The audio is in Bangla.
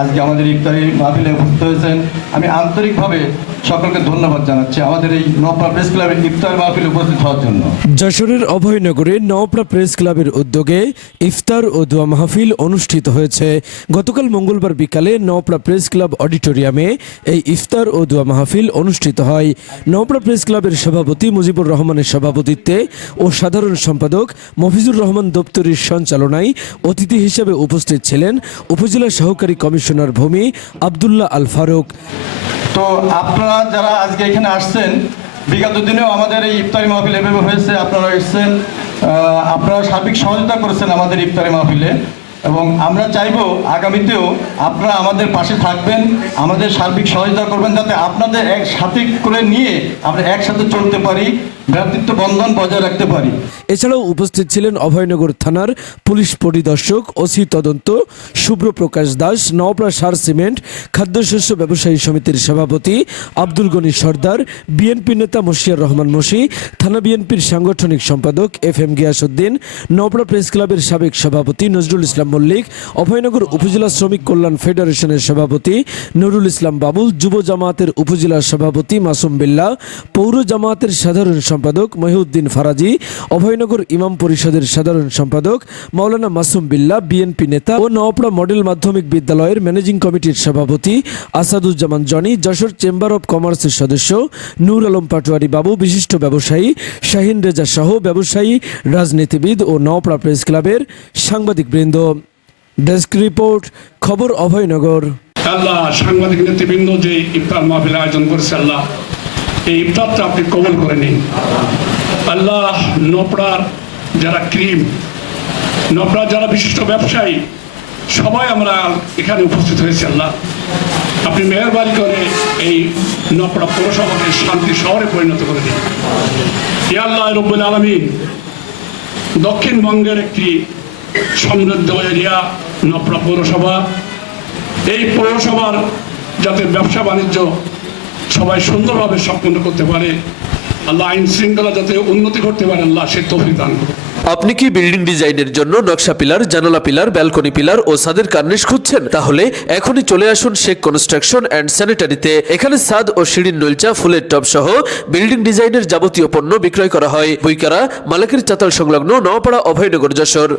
আজকে আমাদের ইফতারি মাহফিলে উপস্থিত হয়েছেন। আমি আন্তরিকভাবে সকলকে ধন্যবাদ জানাচ্ছি আমাদের এই নওপাড়া প্রেস ক্লাবের ইফতার মাহফিলে উপস্থিত হওয়ার জন্য। যশোরের অভয়নগরে নওপাড়া প্রেস ক্লাবের উদ্যোগে ইফতার ও দোয়া মাহফিল অনুষ্ঠিত হয়েছে। গতকাল মঙ্গলবার বিকালে নওপাড়া প্রেস ক্লাব অডিটোরিয়ামে এই ইফতার ও দোয়া মাহফিল অনুষ্ঠিত হয়। নওপাড়া প্রেস ক্লাবের সভাপতি মুজিবুর রহমানের সভাপতিত্বে ও সাধারণ সম্পাদক মফিজুর রহমান দপ্তরের সঞ্চালনায় অতিথি হিসেবে উপস্থিত ছিলেন উপজেলা সহকারী কমিশনার ভূমি আব্দুল্লাহ আল ফারুক। তো আপনারা যারা আজকে এখানে আসছেন, বিগত দিনেও আমাদের এই ইফতারি মাহফিল এভাবে হয়েছে, আপনারা এসেছেন, আপনারা সার্বিক সহযোগিতা করেছেন আমাদের ইফতারি মাহফিলে, এবং আমরা চাইবো আগামীতেও আপনারা আমাদের পাশে থাকবেন, আমাদের সার্বিক সহযোগিতা করবেন, যাতে আপনাদের একসাথে করে নিয়ে আমরা একসাথে চলতে পারি, ভ্রাতৃত্ব বন্ধন বজায় রাখতে পারি। এছাড়াও উপস্থিত ছিলেন অভয়নগর থানার পুলিশ পরিদর্শক ওসি তদন্ত শুভ্র প্রকাশ দাস, নওপাড়া সার সিমেন্ট খাদ্যশস্য ব্যবসায়ী সমিতির সভাপতি আব্দুল গনি সর্দার, বিএনপি নেতা মশিয়ার রহমান মশি, থানা বিএনপির সাংগঠনিক সম্পাদক FM গিয়াসউদ্দিন, নওপাড়া প্রেস ক্লাবের সাবেক সভাপতি নজরুল ইসলাম মল্লিক, অভয়নগর উপজেলা শ্রমিক কল্যাণ ফেডারেশনের সভাপতি নুরুল ইসলাম বাবুল, যুব জামায়াতের উপজেলা সভাপতি মাসুম বিল্লাহ, পৌর জামায়াতের সাধারণ সম্পাদক মহিউদ্দিন ফারাজি, অভয়নগর ইমাম পরিষদের সাধারণ সম্পাদক মাওলানা মাসুম বিল্লাহ, বিএনপি নেতা ও নওপাড়া মডেল মাধ্যমিক বিদ্যালয়ের ম্যানেজিং কমিটির সভাপতি Asaduzzaman Johnny, Jessore chamber of কমার্সের সদস্য নূর আলম পাটোয়ারি বাবু, বিশিষ্ট ব্যবসায়ী শাহিন রেজা সহ ব্যবসায়ী, রাজনীতিবিদ ও নওপাড়া প্রেস ক্লাবের সাংবাদিকবৃন্দ। ডেস্ক রিপোর্ট, খবর অভয়নগর। আল্লাহ, সাংবাদিক নেতৃবৃন্দ যে ইফতার মাহফিল আয়োজন করেছে, আল্লাহ এই ইফতারটা আপনি কবুল করে নিন। আল্লাহ, নওপাড়ার যারা ক্রিম, নওপাড়ার যারা বিশিষ্ট ব্যবসায়ী, সবাই আমরা এখানে উপস্থিত হয়েছি। আল্লাহ, আপনি মেহেরবানি করে এই নওপাড়া পৌরসভাকে শান্তি শহরে পরিণত করে দিন। ইয়া আল্লাহ রব্বুল আলামিন, দক্ষিণবঙ্গের একটি সমৃদ্ধ এরিয়া নওপাড়া পৌরসভা, এই পৌরসভার যাতে ব্যবসা বাণিজ্য সবাই সুন্দরভাবে সম্পন্ন করতে পারে, আল্লাহ আইন শৃঙ্খলা যাতে উন্নতি করতে পারে, আল্লাহ সে তৌফিক দান করুন। আপনি কি বিল্ডিং ডিজাইনের জন্য নকশা পিলার, জানালা পিলার, ব্যালকনি পিলার ও ছাদের কার্নিশ খুঁজছেন? তাহলে এখনই চলে আসুন শেখ কনস্ট্রাকশন অ্যান্ড স্যানিটারিতে। এখানে ছাদ ও সিঁড়ির নলচা, ফুলের টব সহ বিল্ডিং ডিজাইনের যাবতীয় পণ্য বিক্রয় করা হয়। বইকারা মালিকের চাতাল সংলগ্ন নওপাড়া অভয়নগর, যশোর।